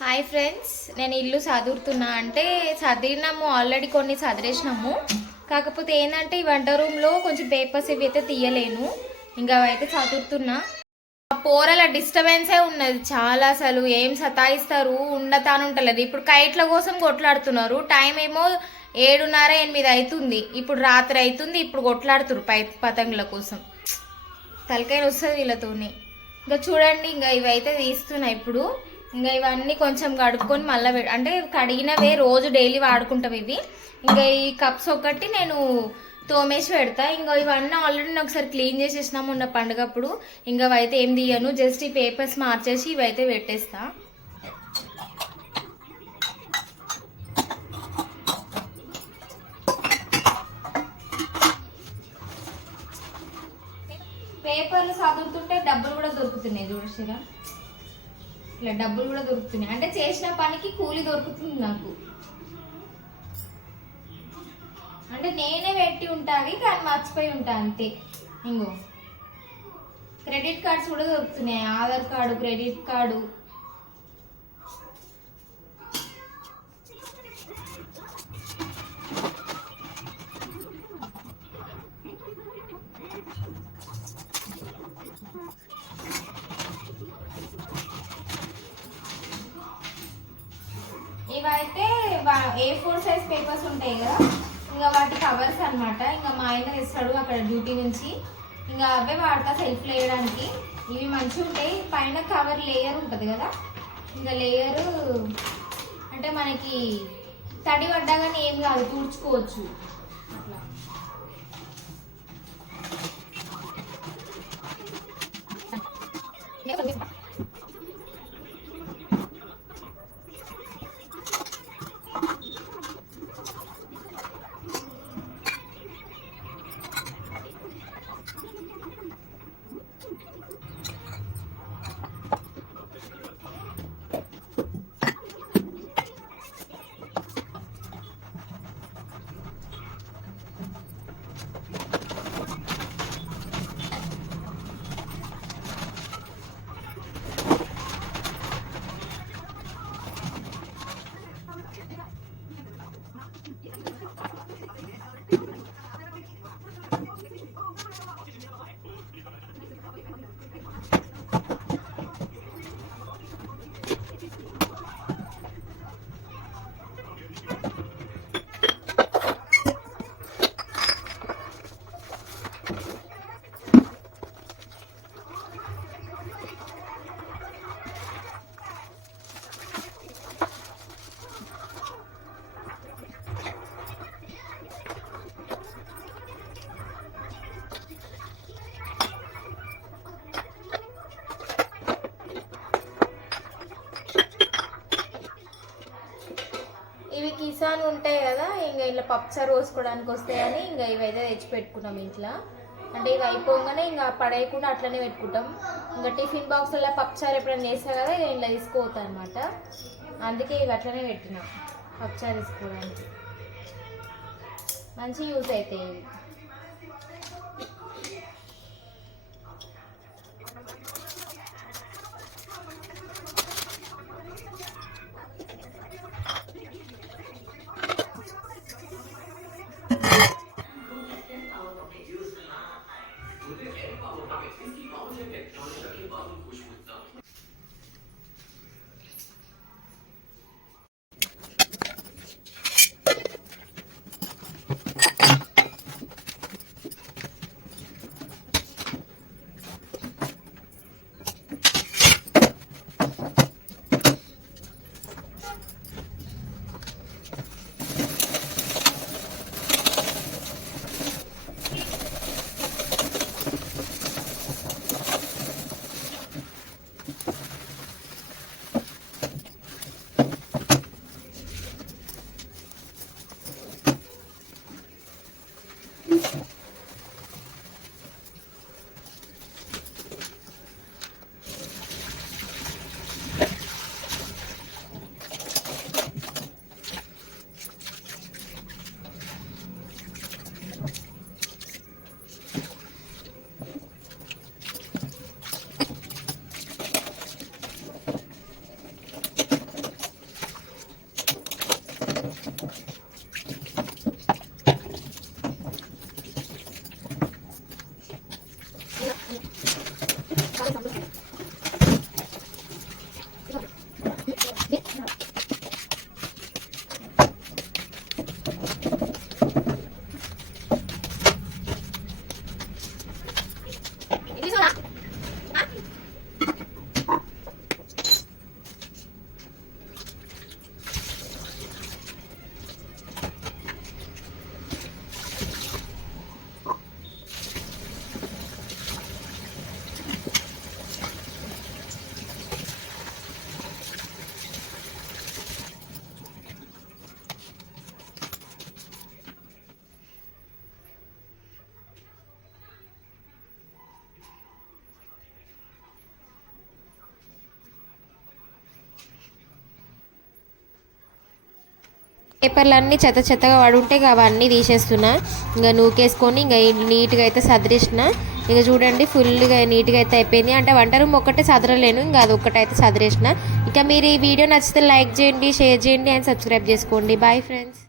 Hi friends నేను ఇల్లు చదువుతున్నా అంటే చదివినాము ఆల్రెడీ కొన్ని చదివేసినాము కాకపోతే ఏంటంటే ఈ వంట రూమ్లో కొంచెం పేపర్స్ ఇవి అయితే తీయలేను. ఇంకా అయితే చదువుతున్నా ఆ పోరల డిస్టర్బెన్సే ఉన్నది చాలా అసలు. ఏం సతాయిస్తారు? ఉండతానుంటలేదు. ఇప్పుడు కైట్ల కోసం కొట్లాడుతున్నారు. టైం ఏమో ఏడున్నర ఎనిమిది అవుతుంది ఇప్పుడు రాత్రి అవుతుంది ఇప్పుడు కొట్లాడుతురు పై పతంగుల కోసం. తలకైన వస్తుంది వీళ్ళతోనే. ఇంకా చూడండి ఇంకా ఇవైతే తీస్తున్నా ఇప్పుడు. ఇంకా ఇవన్నీ కొంచెం కడుక్కొని మళ్ళీ అంటే కడిగినవే రోజు డైలీ వాడుకుంటాం ఇవి. ఇంకా ఈ కప్స్ ఒకటి నేను తోమేసి పెడతా. ఇంకా ఇవన్నీ ఆల్రెడీ నేను ఒకసారి క్లీన్ చేసేసినా మొన్న పండుగప్పుడు. ఇంకా అవైతే ఏం తీయను. జస్ట్ ఈ పేపర్స్ మార్చేసి ఇవైతే పెట్టేస్తా. పేపర్లు చదువుతుంటే డబ్బులు కూడా దొరుకుతున్నాయి చూడసిరా ఇట్లా డబ్బులు కూడా దొరుకుతున్నాయి. అంటే చేసిన పనికి కూలి దొరుకుతుంది నాకు. అంటే నేనే పెట్టి ఉంటాను కానీ మర్చిపోయి ఉంటా అంతే. ఇంకో క్రెడిట్ కార్డ్స్ కూడా దొరుకుతున్నాయి. Aadhaar card credit card. ఇవైతే ఏ ఫోర్ సైజ్ పేపర్స్ ఉంటాయి కదా. ఇంకా వాటి కవర్స్ అన్నమాట. ఇంకా మా ఆయన ఇస్తాడు అక్కడ డ్యూటీ నుంచి. ఇంకా అవే వాడతా సెల్ఫ్ వేయడానికి ఇవి మంచిగా ఉంటాయి. పైన కవర్ లేయర్ ఉంటుంది కదా. ఇంకా లేయరు అంటే మనకి తడి పడ్డా కానీ ఏం కాదు తుడుచుకోవచ్చు. ఉంటాయి కదా ఇంకా ఇలా పప్పుచారు పోసుకోవడానికి వస్తాయని ఇంకా ఇవైతే తెచ్చి పెట్టుకున్నాం ఇంట్లో. అంటే ఇవి అయిపోగానే ఇంకా పడేయకుండా అట్లనే పెట్టుకుంటాం. ఇంకా టిఫిన్ బాక్స్లో పప్పుచారు ఎప్పుడైనా చేస్తా కదా ఇక ఇలా తీసుకోవద్దు అనమాట అందుకే ఇవి అట్లనే పెట్టినాం పప్పుచారు తీసుకోవడానికి. మంచి యూస్ అవుతాయి ఇవి. పేపర్లు అన్నీ చెత్త చెత్తగా పడుంటే ఇక అవన్నీ తీసేస్తున్నా. ఇంకా నూకేసుకొని ఇంకా నీట్గా అయితే సదిరిసిన ఇక చూడండి ఫుల్గా నీట్గా అయితే అయిపోయింది. అంటే వంట రూమ్ ఒక్కటే సదరలేను ఇంకా అది ఒక్కటైతే సదిరేసిన ఇంకా మీరు ఈ వీడియో నచ్చితే లైక్ చేయండి షేర్ చేయండి అండ్ సబ్స్క్రైబ్ చేసుకోండి. Bye friends.